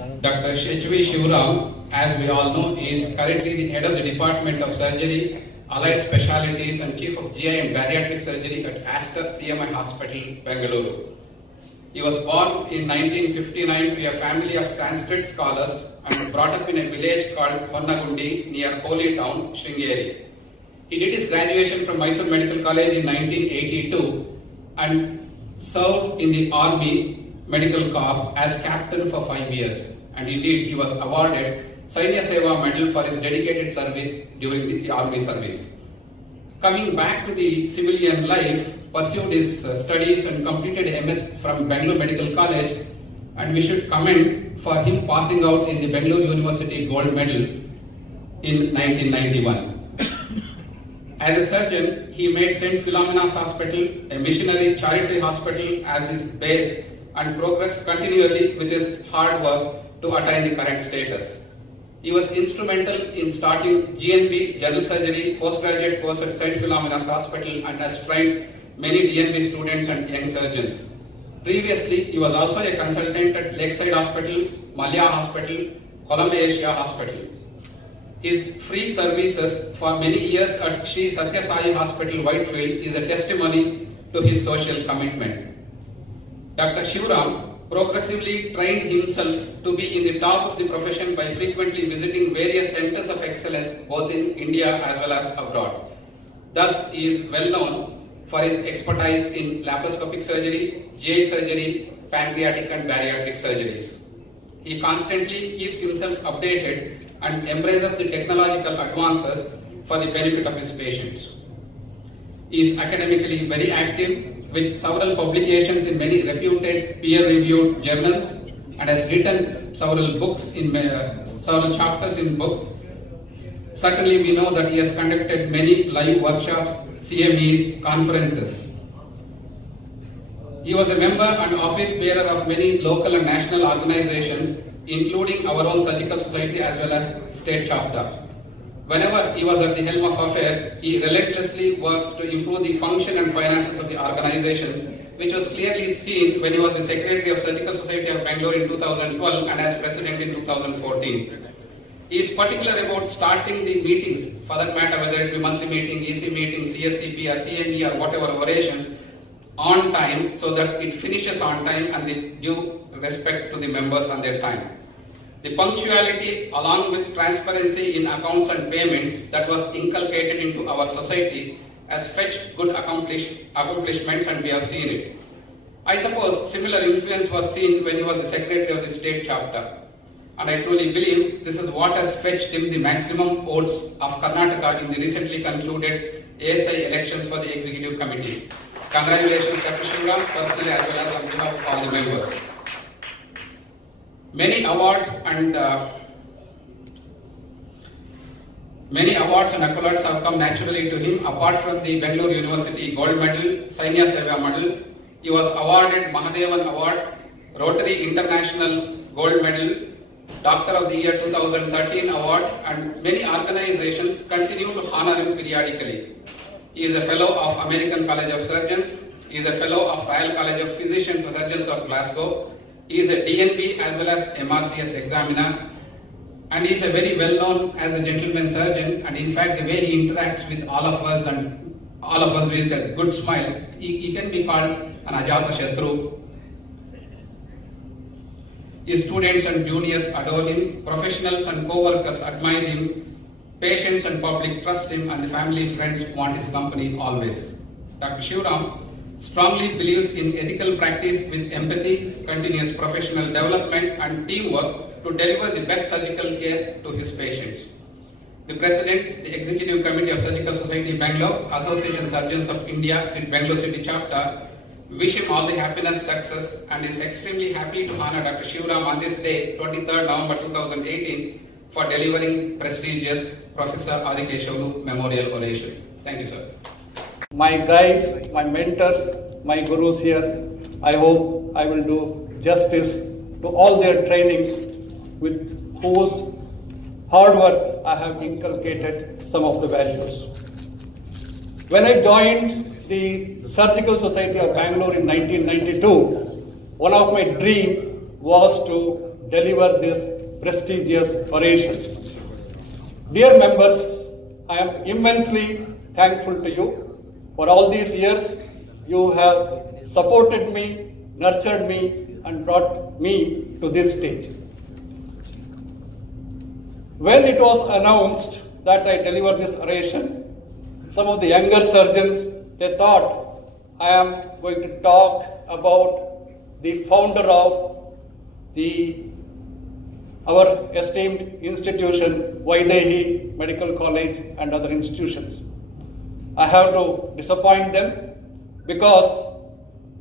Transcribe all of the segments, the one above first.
Dr. Shivaram, as we all know, is currently the head of the Department of Surgery, Allied Specialties and Chief of GI and Bariatric Surgery at Aster CMI Hospital, Bengaluru. He was born in 1959 to a family of Sanskrit scholars and brought up in a village called Honnagundi near Holy Town, Sringeri. He did his graduation from Mysore Medical College in 1982 and served in the Army Medical Corps as captain for 5 years. And indeed, he was awarded Sainya Seva Medal for his dedicated service during the Army service. Coming back to the civilian life, pursued his studies and completed MS from Bengaluru Medical College, and we should commend for him passing out in the Bengaluru University Gold Medal in 1991. As a surgeon, he made St. Philomena's Hospital, a missionary charity hospital, as his base and progressed continually with his hard work to attain the current status. He was instrumental in starting GNB, General Surgery, postgraduate course at St. Philomena's Hospital and has trained many DNB students and young surgeons. Previously, he was also a consultant at Lakeside Hospital, Malya Hospital, Colombo Asia Hospital. His free services for many years at Sri Satya Sai Hospital, Whitefield is a testimony to his social commitment. Dr. Shivaram progressively trained himself to be in the top of the profession by frequently visiting various centers of excellence both in India as well as abroad. Thus, he is well known for his expertise in laparoscopic surgery, GI surgery, pancreatic and bariatric surgeries. He constantly keeps himself updated and embraces the technological advances for the benefit of his patients. He is academically very active with several publications in many reputed peer-reviewed journals and has written several books in several chapters in books. Certainly we know that he has conducted many live workshops, CMEs, conferences. He was a member and office bearer of many local and national organizations, including our own Surgical Society as well as state chapter. Whenever he was at the helm of affairs, he relentlessly works to improve the function and finances of the organizations, which was clearly seen when he was the Secretary of Surgical Society of Bengaluru in 2012 and as President in 2014. He is particular about starting the meetings, for that matter, whether it be monthly meeting, EC meeting, CSCP or CME or whatever orations, on time so that it finishes on time and the due respect to the members on their time. The punctuality along with transparency in accounts and payments that was inculcated into our society has fetched good accomplishments and we have seen it. I suppose similar influence was seen when he was the Secretary of the state chapter. And I truly believe this is what has fetched him the maximum votes of Karnataka in the recently concluded ASI elections for the Executive Committee. Congratulations, Dr. Shivaram, personally as well as on behalf of all the members. Many awards and accolades have come naturally to him. Apart from the Bengaluru University Gold Medal, Sainya Seva Medal, he was awarded Mahadevan Award, Rotary International Gold Medal, Doctor of the Year 2013 Award, and many organizations continue to honor him periodically. He is a Fellow of American College of Surgeons. He is a Fellow of Royal College of Physicians and Surgeons of Glasgow. He is a DNB as well as MRCS examiner, and he is a very well known as a gentleman surgeon, and in fact the way he interacts with all of us and all of us with a good smile, he can be called an Ajata Shatru. His students and juniors adore him, professionals and co-workers admire him, patients and public trust him, and the family friends want his company always. Dr. Shivaram strongly believes in ethical practice with empathy, continuous professional development and teamwork to deliver the best surgical care to his patients. The President, the Executive Committee of Surgical Society Bangalore, Association Surgeons of India, Bengaluru City Chapter, wish him all the happiness, success, and is extremely happy to honor Dr. Shivaram on this day, 23rd November 2018, for delivering prestigious Professor Authikeshavalu Memorial Oration. Thank you, sir. My guides, my mentors, my gurus here, I hope I will do justice to all their training with whose hard work I have inculcated some of the values. When I joined the Surgical Society of Bangalore in 1992, one of my dreams was to deliver this prestigious oration. Dear members, I am immensely thankful to you. For all these years, you have supported me, nurtured me, and brought me to this stage. When it was announced that I deliver this oration, some of the younger surgeons, they thought I am going to talk about the founder of our esteemed institution, Vaidehi Medical College and other institutions. I have to disappoint them because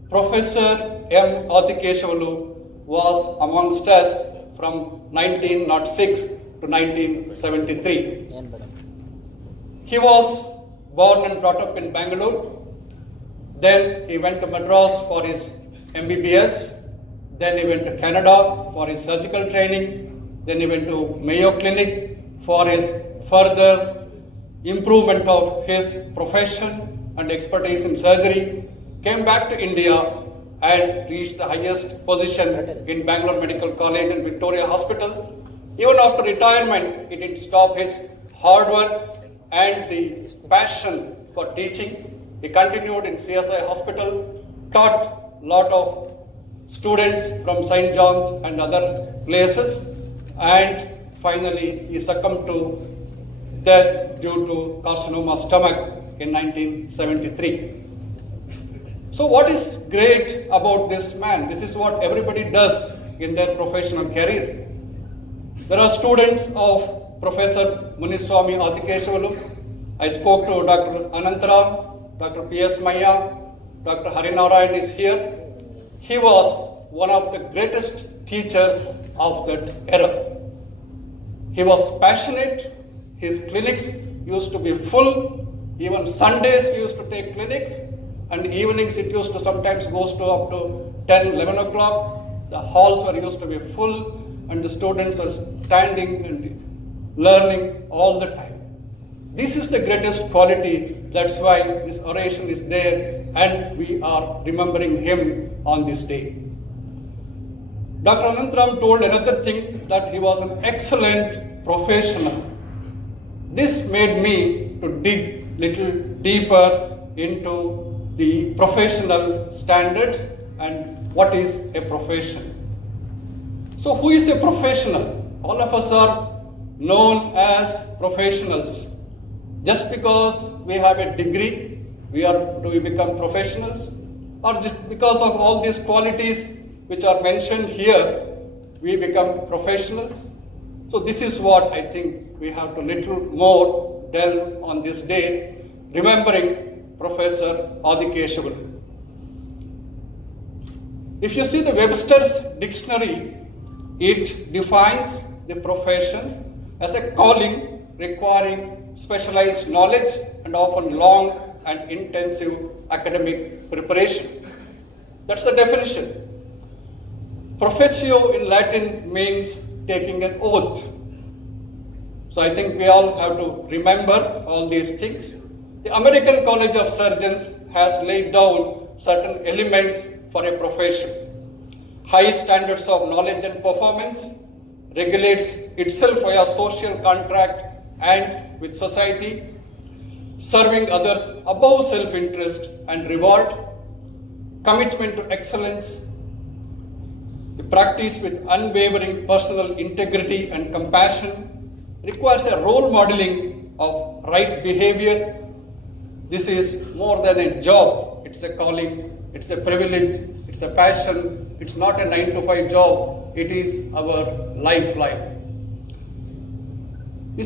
Professor M Authikeshavalu was amongst us from 1906 to 1973. He was born and brought up in Bengaluru. Then he went to Madras for his MBBS. Then he went to Canada for his surgical training. Then he went to Mayo Clinic for his further improvement of his profession and expertise in surgery. Came back to India and reached the highest position in Bangalore Medical College and Victoria Hospital. Even after retirement, he didn't stop his hard work and the passion for teaching. He continued in CSI Hospital, taught a lot of students from St. John's and other places, and finally he succumbed to death due to carcinoma stomach in 1973. So what is great about this man? This is what everybody does in their professional career. There are students of Professor Muniswamy Authikeshavalu. I spoke to Dr. Anantaram, Dr. P.S. Maya, Dr. Harinarayan is here. He was one of the greatest teachers of that era. He was passionate. His clinics used to be full. Even Sundays he used to take clinics, and evenings it used to sometimes goes to up to 10, 11 o'clock. The halls were used to be full, and the students were standing and learning all the time. This is the greatest quality. That's why this oration is there, and we are remembering him on this day. Dr. Anantaram told another thing, that he was an excellent professional. This made me to dig little deeper into the professional standards and what is a profession. So who is a professional? All of us are known as professionals. Just because we have a degree, do we become professionals? Or just because of all these qualities which are mentioned here, we become professionals? So this is what I think we have to little more delve on this day, remembering Professor Authikeshavalu. If you see the Webster's dictionary, it defines the profession as a calling requiring specialized knowledge and often long and intensive academic preparation. That's the definition. Professio in Latin means taking an oath. So I think we all have to remember all these things. The American College of Surgeons has laid down certain elements for a profession. High standards of knowledge and performance, regulates itself via social contract and with society, serving others above self-interest and reward, commitment to excellence, the practice with unwavering personal integrity and compassion, requires a role modeling of right behavior. This is more than a job, it's a calling, it's a privilege, it's a passion, it's not a 9-to-5 job, it is our lifeline.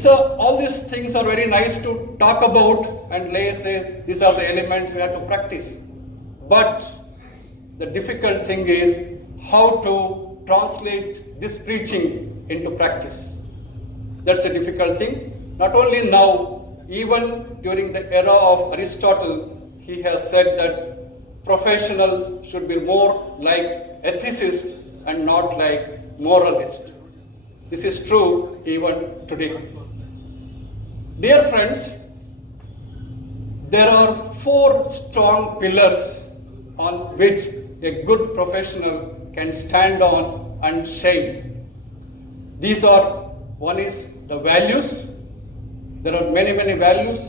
All these things are very nice to talk about and say these are the elements we have to practice. But the difficult thing is how to translate this preaching into practice. That's a difficult thing. Not only now, even during the era of Aristotle, he has said that professionals should be more like ethicists and not like moralists. This is true even today. Dear friends, there are 4 strong pillars on which a good professional can stand on and shine. These are, one is the values. There are many values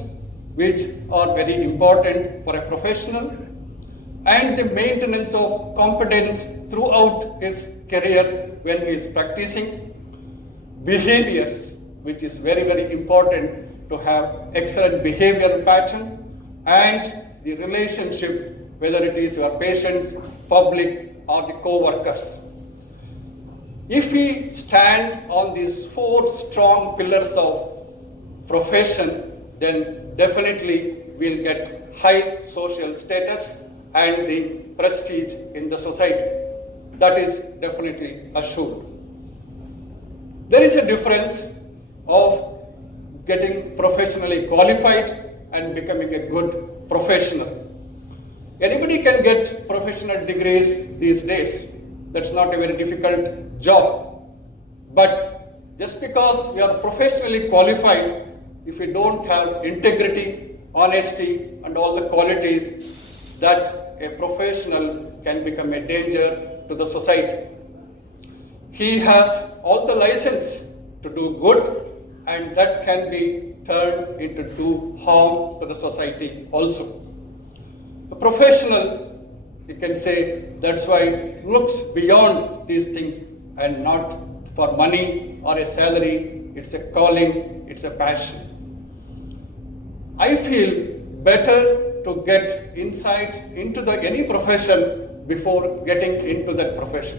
which are very important for a professional, and the maintenance of competence throughout his career when he is practicing. Behaviors, which is very important to have excellent behavioral pattern, and the relationship, whether it is your patients, public, or the co-workers. If we stand on these 4 strong pillars of profession, then definitely we'll get high social status and the prestige in the society. That is definitely assured. There is a difference of getting professionally qualified and becoming a good professional. Anybody can get professional degrees these days. That's not a very difficult job. But just because we are professionally qualified, if we don't have integrity, honesty, and all the qualities, that a professional can become a danger to the society. He has all the license to do good, and that can be turned into do harm to the society also. A professional, you can say, that's why looks beyond these things and not for money or a salary. It's a calling, it's a passion. I feel better to get insight into any profession before getting into that profession.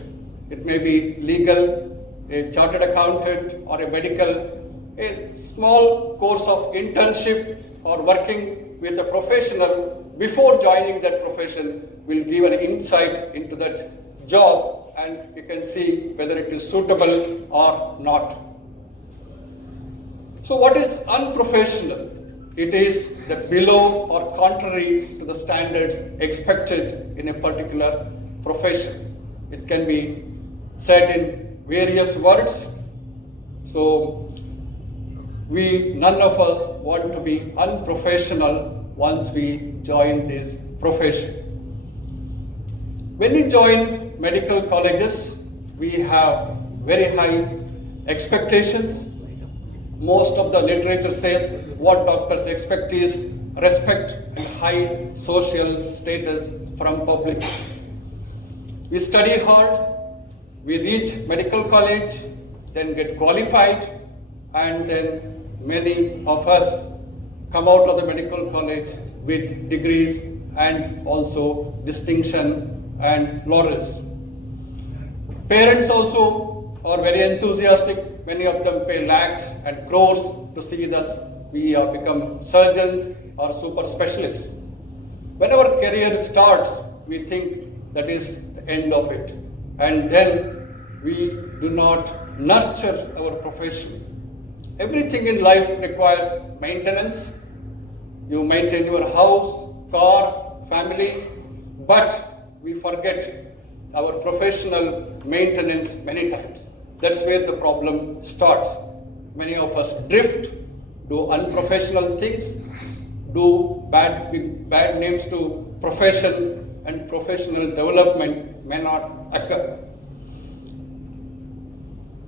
It may be legal, a chartered accountant, or a medical. A small course of internship or working with a professional before joining that profession will give an insight into that job, and you can see whether it is suitable or not. So what is unprofessional? It is the below or contrary to the standards expected in a particular profession. It can be said in various words. So none of us want to be unprofessional once we join this profession. When we join medical colleges, we have very high expectations. Most of the literature says what doctors expect is respect and high social status from public. We study hard, we reach medical college, then get qualified, and then many of us come out of the medical college with degrees and also distinction and laurels. Parents also are very enthusiastic. Many of them pay lakhs and crores to see us. We have become surgeons or super specialists. When our career starts, we think that is the end of it. And then we do not nurture our profession. Everything in life requires maintenance. You maintain your house, car, family, but we forget our professional maintenance many times. That's where the problem starts. Many of us drift, do unprofessional things, do bad names to profession, and professional development may not occur.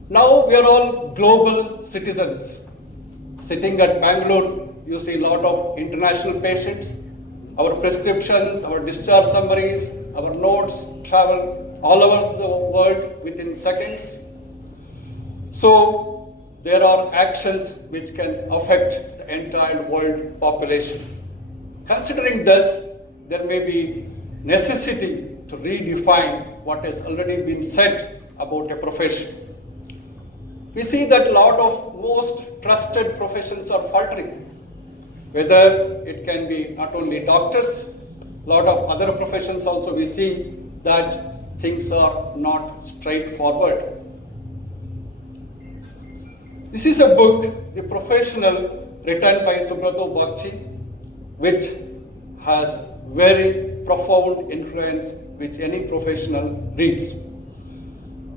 Now we are all global citizens. Sitting at Bengaluru, you see a lot of international patients. Our prescriptions, our discharge summaries, our notes travel all over the world within seconds. So there are actions which can affect the entire world population. Considering this, there may be necessity to redefine what has already been said about a profession. We see that a lot of most trusted professions are faltering. Whether it can be not only doctors, a lot of other professions also we see that things are not straightforward. This is a book, The Professional, written by Subrato Bakshi, which has very profound influence which any professional reads.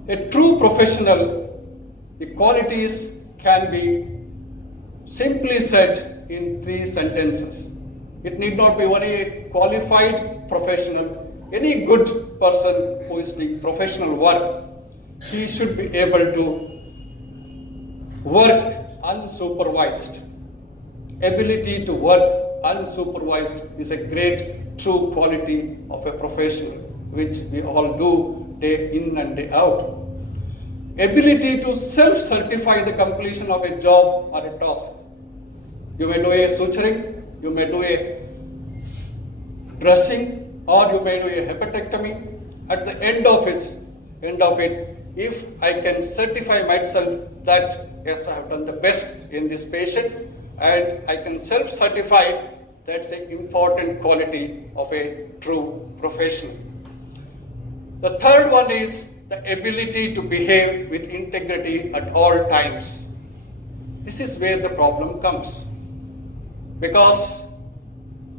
A true professional, the qualities can be simply said in 3 sentences. It need not be only a qualified professional. Any good person who is doing professional work, he should be able to Work unsupervised. Ability to work unsupervised is a great true quality of a professional, which we all do day in and day out. Ability to self-certify the completion of a job or a task. You may do a suturing, you may do a dressing, or you may do a hepatectomy. At the end of it, if I can certify myself that yes, I have done the best in this patient, and I can self-certify, that's an important quality of a true professional. The third one is the ability to behave with integrity at all times. This is where the problem comes. Because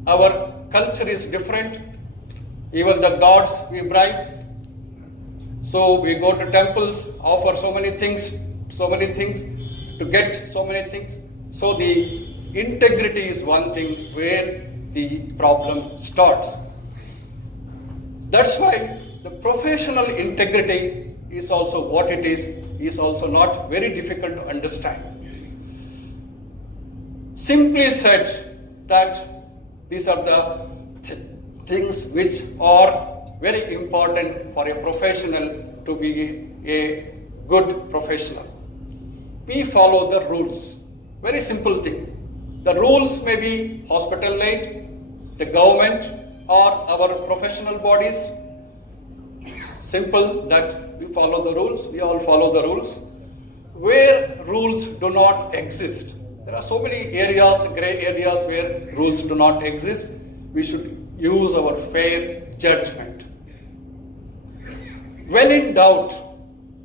our culture is different, even the gods we bribe. So we go to temples, offer so many things to get so many things. So the integrity is one thing where the problem starts. That's why the professional integrity is also what it is also not very difficult to understand. Simply said that these are the things which are very important for a professional to be a good professional. We follow the rules. Very simple thing. The rules may be hospital led, the government, or our professional bodies. Simple that we follow the rules, we all follow the rules. Where rules do not exist, there are so many areas, gray areas where rules do not exist. We should use our fair judgment. When in doubt,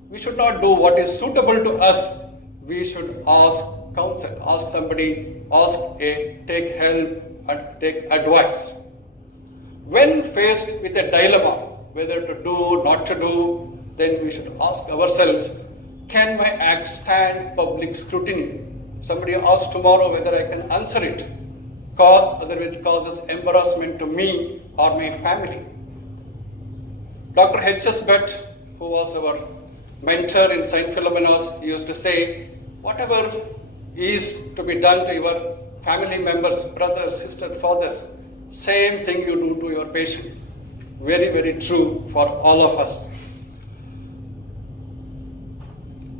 we should not do what is suitable to us. We should ask counsel, ask somebody, take help and take advice. When faced with a dilemma, whether to do, not to do, then we should ask ourselves, can my act stand public scrutiny? Somebody asks tomorrow whether I can answer it, otherwise it causes embarrassment to me or my family. Dr. H.S. Bett, who was our mentor in St. Philomena's, used to say, whatever is to be done to your family members, brothers, sisters, fathers, same thing you do to your patient. Very, very true for all of us.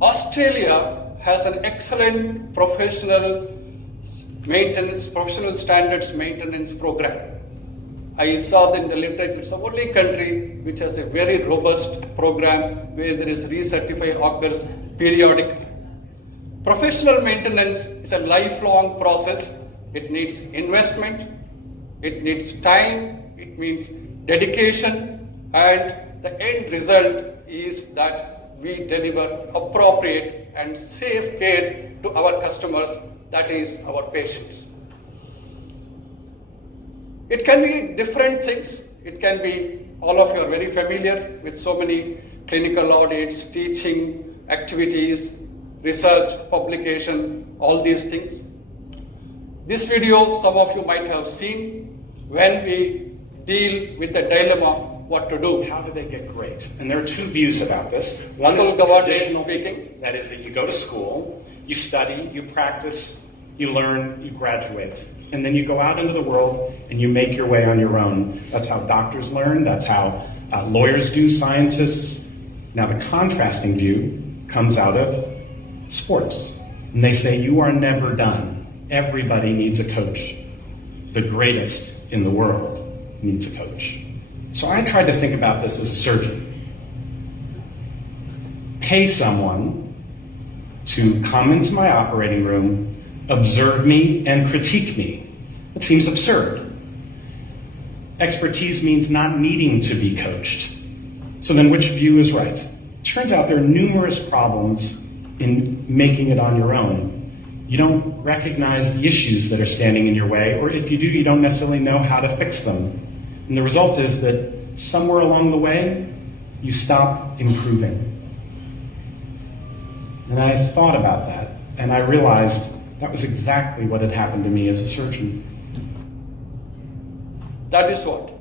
Australia has an excellent professional standards maintenance program. I saw that in the literature, it's the only country which has a very robust program where there is recertify occurs periodically. Professional maintenance is a lifelong process. It needs investment, it needs time, it needs dedication, and the end result is that we deliver appropriate and safe care to our customers, that is our patients. It can be different things. It can be, all of you are very familiar with so many clinical audits, teaching activities, research, publication, all these things. This video, some of you might have seen when we deal with the dilemma, what to do. How do they get great? And there are two views about this. One Atul is Gawande speaking. That is that you go to school, you study, you practice, you learn, you graduate. And then you go out into the world and you make your way on your own. That's how doctors learn. That's how lawyers do, scientists. Now the contrasting view comes out of sports. And they say you are never done. Everybody needs a coach. The greatest in the world needs a coach. So I tried to think about this as a surgeon. Pay someone to come into my operating room, observe me, and critique me. It seems absurd. Expertise means not needing to be coached. So then which view is right? Turns out there are numerous problems in making it on your own. You don't recognize the issues that are standing in your way, or if you do, you don't necessarily know how to fix them. And the result is that somewhere along the way, you stop improving. And I thought about that, and I realized that was exactly what had happened to me as a surgeon. That is what.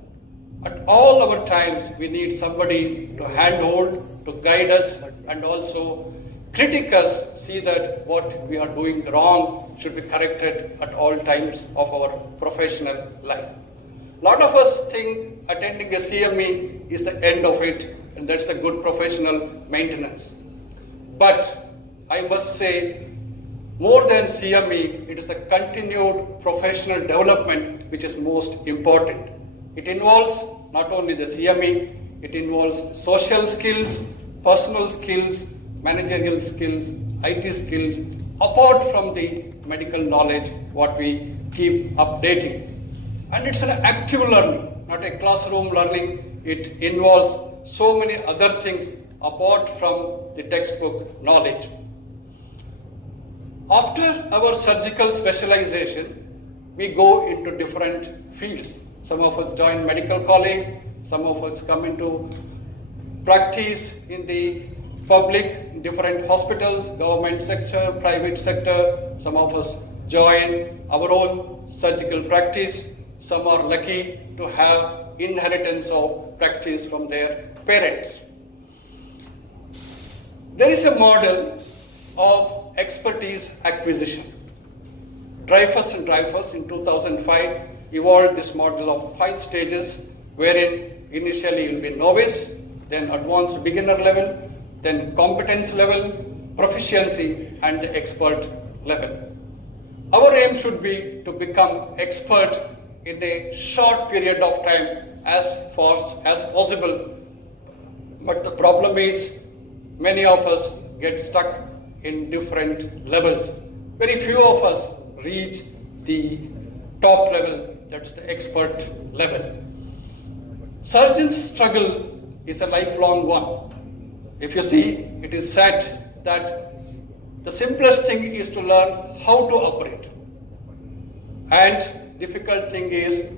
At all our times, we need somebody to handhold, to guide us, and also critique us, see that what we are doing wrong should be corrected at all times of our professional life. A lot of us think attending a CME is the end of it, and that's the good professional maintenance. But I must say, more than CME, it is the continued professional development which is most important. It involves not only the CME, it involves social skills, personal skills, managerial skills, IT skills, apart from the medical knowledge, what we keep updating. And it's an active learning, not a classroom learning. It involves so many other things apart from the textbook knowledge. After our surgical specialization, we go into different fields. Some of us join medical college, some of us come into practice in the public, different hospitals, government sector, private sector. Some of us join our own surgical practice. Some are lucky to have inheritance of practice from their parents. There is a model of expertise acquisition. Dreyfus and Dreyfus in 2005 evolved this model of 5 stages, wherein initially you will be novice, then advanced beginner level, then competence level, proficiency, and the expert level. Our aim should be to become expert in a short period of time as fast as possible. But the problem is many of us get stuck in different levels. Very few of us reach the top level, that's the expert level. Surgeon's struggle is a lifelong one. If you see, it is said that the simplest thing is to learn how to operate. And difficult thing is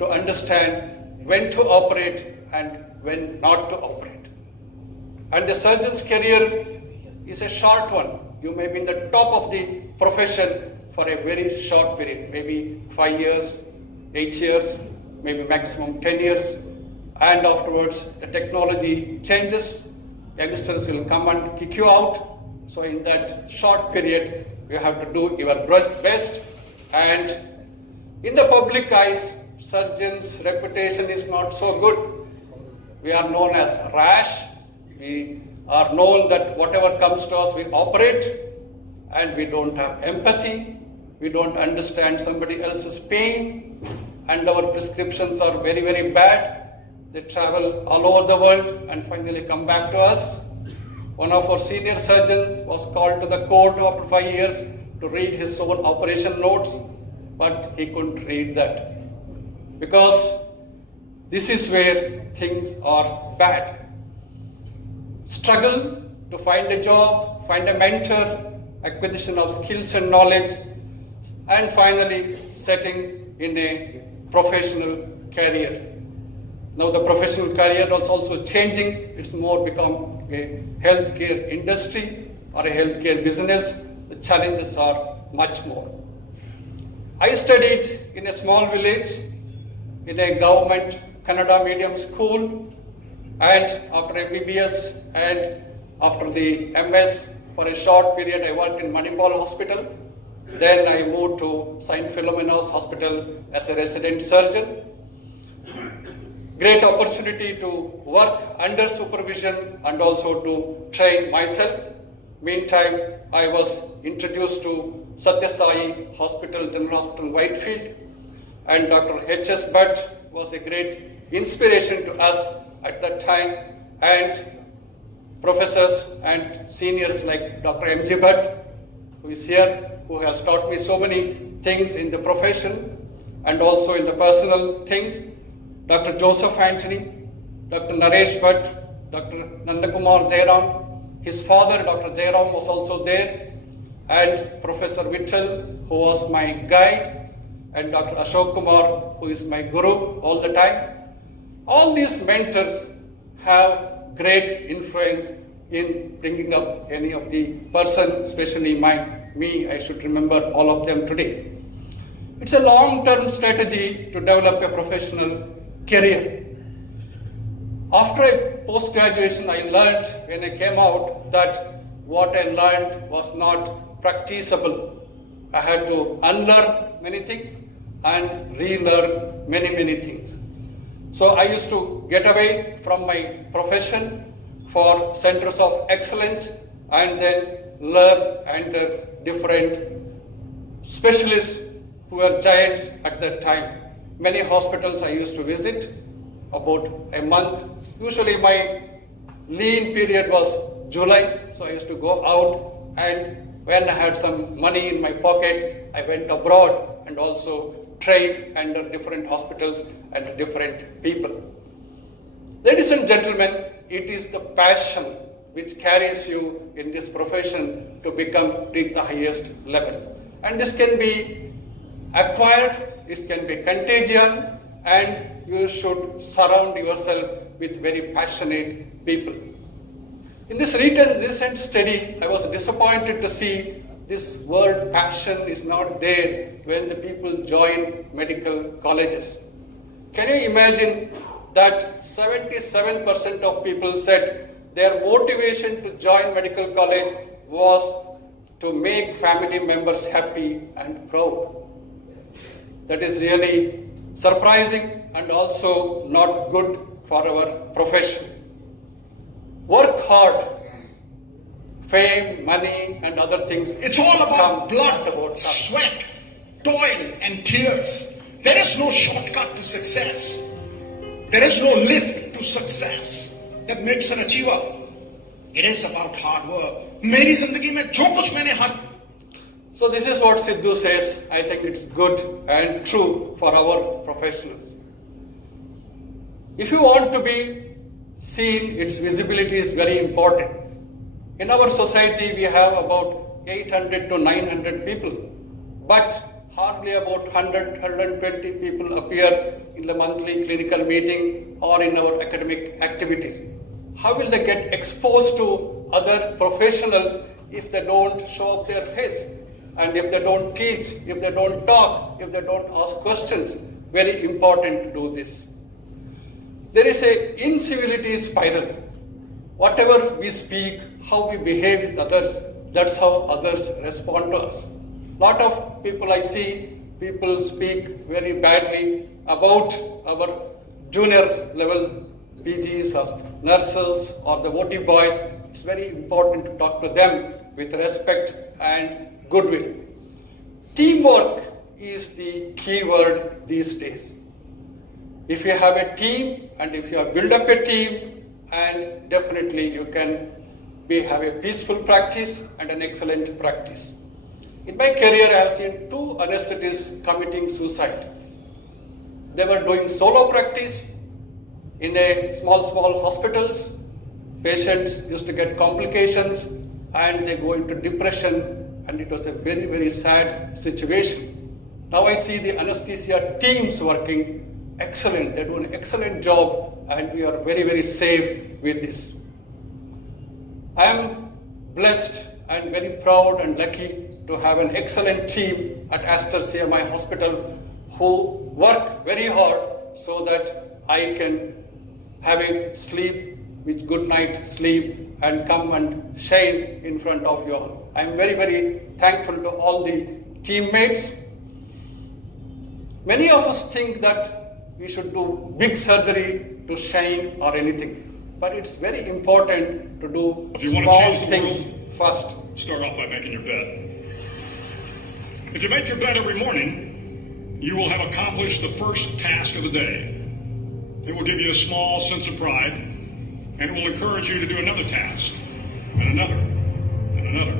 to understand when to operate and when not to operate. And the surgeon's career is a short one. You may be in the top of the profession for a very short period, maybe 5 years, 8 years, maybe maximum 10 years. And afterwards, the technology changes. Youngsters will come and kick you out. So in that short period, you have to do your best. And in the public eyes, surgeons' reputation is not so good. We are known as rash. We are known that whatever comes to us, we operate, and we don't have empathy. We don't understand somebody else's pain, and our prescriptions are very, very bad. They travel all over the world and finally come back to us. One of our senior surgeons was called to the court after 5 years to read his own operation notes, but he couldn't read that because this is where things are bad. Struggle to find a job, find a mentor, acquisition of skills and knowledge, and finally setting in a professional career. Now the professional career is also changing. It's more become a healthcare industry or a healthcare business. The challenges are much more. I studied in a small village in a government Kannada medium school, and after MBBS and after the MS, for a short period I worked in Manipal Hospital. Then I moved to St. Philomena's Hospital as a resident surgeon. Great opportunity to work under supervision and also to train myself. Meantime, I was introduced to Satya Sai Hospital, General Hospital, Whitefield, and Dr. H.S. Bhatt was a great inspiration to us at that time, and professors and seniors like Dr. M.G. Bhatt, who is here, who has taught me so many things in the profession and also in the personal things. Dr. Joseph Anthony, Dr. Naresh Bhatt, Dr. Nandakumar Jairam, his father Dr. Jairam was also there, and Professor Vittal, who was my guide, and Dr. Ashok Kumar, who is my guru all the time. All these mentors have great influence in bringing up any of the person, especially me, I should remember all of them today. It's a long-term strategy to develop a professional career. After post-graduation, I learned when I came out that what I learned was not practicable. I had to unlearn many things and relearn many things. So I used to get away from my profession for centers of excellence and then learn under different specialists who were giants at that time. Many hospitals I used to visit about a month. Usually my lean period was July, so I used to go out, and when I had some money in my pocket, I went abroad and also trained under different hospitals and different people. Ladies and gentlemen, it is the passion which carries you in this profession to become to the highest level. And this can be acquired, this can be contagion, and you should surround yourself with very passionate people. In this recent study, I was disappointed to see this word passion is not there when the people join medical colleges. Can you imagine that 77% of people said their motivation to join medical college was to make family members happy and proud? That is really surprising and also not good for our profession. Work hard. Fame, money, and other things. It's all about blood, sweat, toil, and tears. There is no shortcut to success. There is no lift to success that makes an achiever. It is about hard work. मेरी जिंदगी में जो कुछ मैंने So this is what Sidhu says. I think it's good and true for our professionals. If you want to be seen, its visibility is very important. In our society, we have about 800 to 900 people, but hardly about 100, 120 people appear in the monthly clinical meeting or in our academic activities. How will they get exposed to other professionals if they don't show up their face? And if they don't teach, if they don't talk, if they don't ask questions? Very important to do this. There is an incivility spiral. Whatever we speak, how we behave with others, that's how others respond to us. Lot of people I see, people speak very badly about our junior level PGs or nurses or the OT boys. It's very important to talk to them with respect and goodwill. Teamwork is the key word these days. If you have a team and if you have built up a team, and definitely you can have a peaceful practice and an excellent practice. In my career, I have seen 2 anesthetists committing suicide. They were doing solo practice in a small hospitals. Patients used to get complications and they go into depression, and it was a very sad situation. Now I see the anesthesia teams working excellent. They do an excellent job and we are very safe with this. I am blessed and very proud and lucky to have an excellent team at Aster CMI Hospital who work very hard so that I can have a sleep with good night sleep and come and shine in front of you all. I am very thankful to all the teammates. Many of us think that we should do big surgery to shine or anything, but it's very important to do small things first. Start off by making your bed. If you make your bed every morning, you will have accomplished the first task of the day. It will give you a small sense of pride, and it will encourage you to do another task, and another, and another.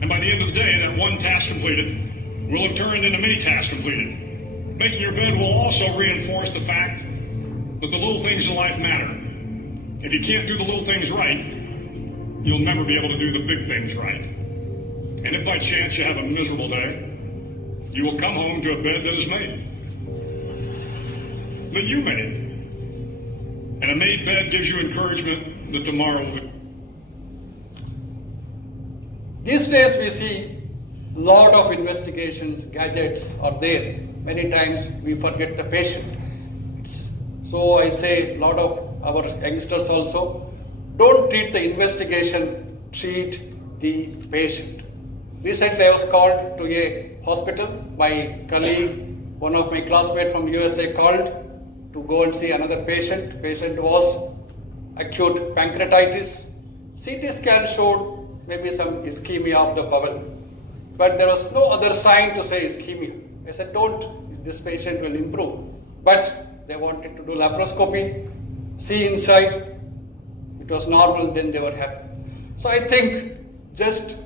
And by the end of the day, that one task completed will have turned into many tasks completed. Making your bed will also reinforce the fact that the little things in life matter. If you can't do the little things right, you'll never be able to do the big things right. And if by chance you have a miserable day, you will come home to a bed that is made. That you made. And a made bed gives you encouragement that tomorrow will be. These days we see a lot of investigations, gadgets are there. Many times we forget the patient. So I say a lot of our youngsters also, don't treat the investigation, treat the patient. Recently, I was called to a hospital. My colleague, one of my classmates from USA, called to go and see another patient. Patient was acute pancreatitis. CT scan showed maybe some ischemia of the bowel, but there was no other sign to say ischemia. I said, this patient will improve. But they wanted to do laparoscopy, see inside. It was normal, then they were happy. So I think just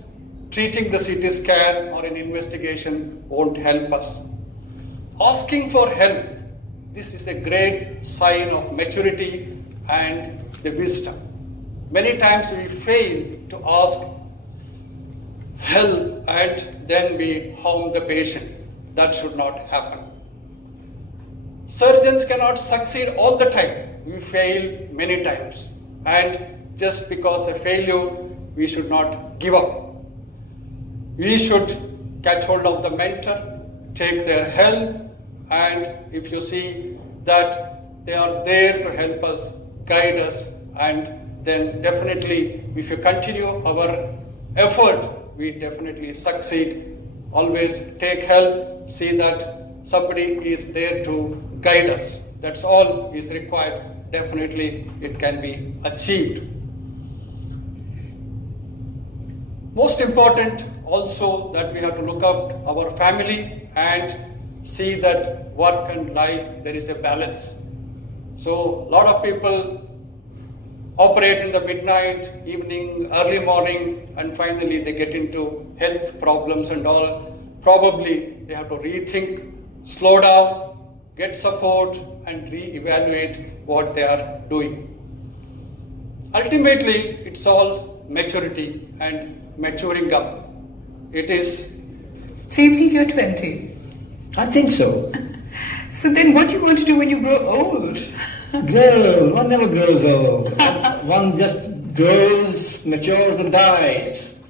treating the CT scan or an investigation won't help us. Asking for help, this is a great sign of maturity and the wisdom. Many times we fail to ask help and then we harm the patient. That should not happen. Surgeons cannot succeed all the time. We fail many times. And just because of failure, we should not give up. We should catch hold of the mentor, take their help, and if you see that they are there to help us, guide us, and then definitely if you continue our effort, we definitely succeed. Always take help, see that somebody is there to guide us. That's all is required. Definitely it can be achieved. Most important also that we have to look up our family and see that work and life, there is a balance. So a lot of people operate in the midnight, evening, early morning, and finally they get into health problems and all. Probably they have to rethink, slow down, get support, and re-evaluate what they are doing. Ultimately, it's all maturity and maturing up. It is. So you think you're 20? I think so. So then what do you want to do when you grow old? Grow. One never grows old. One just grows, matures and dies.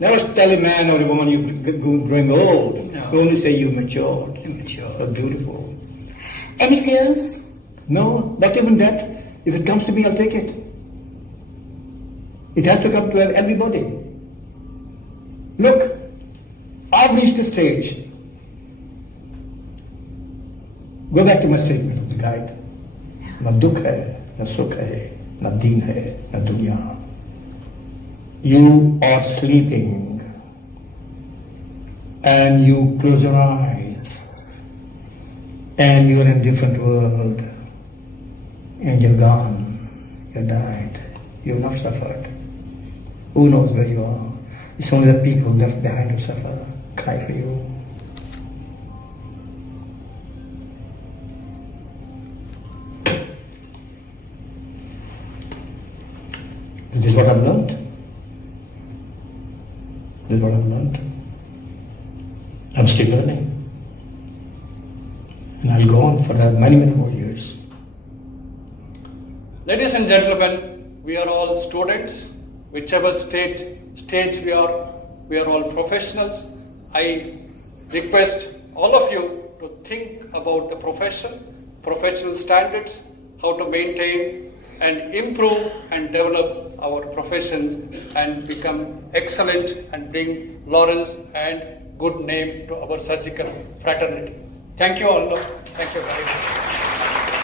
Never tell a man or a woman you're growing old. No. You only say you matured. Immature. You're beautiful. Any fears? No, not even that. If it comes to me, I'll take it. It has to come to everybody. Look, I've reached a stage. Go back to my statement of the guide. Na dukh hai, na sukh hai, na deen hai, na dunya. You are sleeping and you close your eyes and you are in a different world and you're gone, you died, you've not suffered. Who knows where you are? It's only the people left behind who suffer, cry for you. This is what I've learned. This is what I've learned. I'm still learning. And I'll go on for many, many more years. Ladies and gentlemen, we are all students. Whichever stage we are all professionals. I request all of you to think about the profession, professional standards, how to maintain and improve and develop our professions and become excellent and bring laurels and good name to our surgical fraternity. Thank you all. Thank you very much.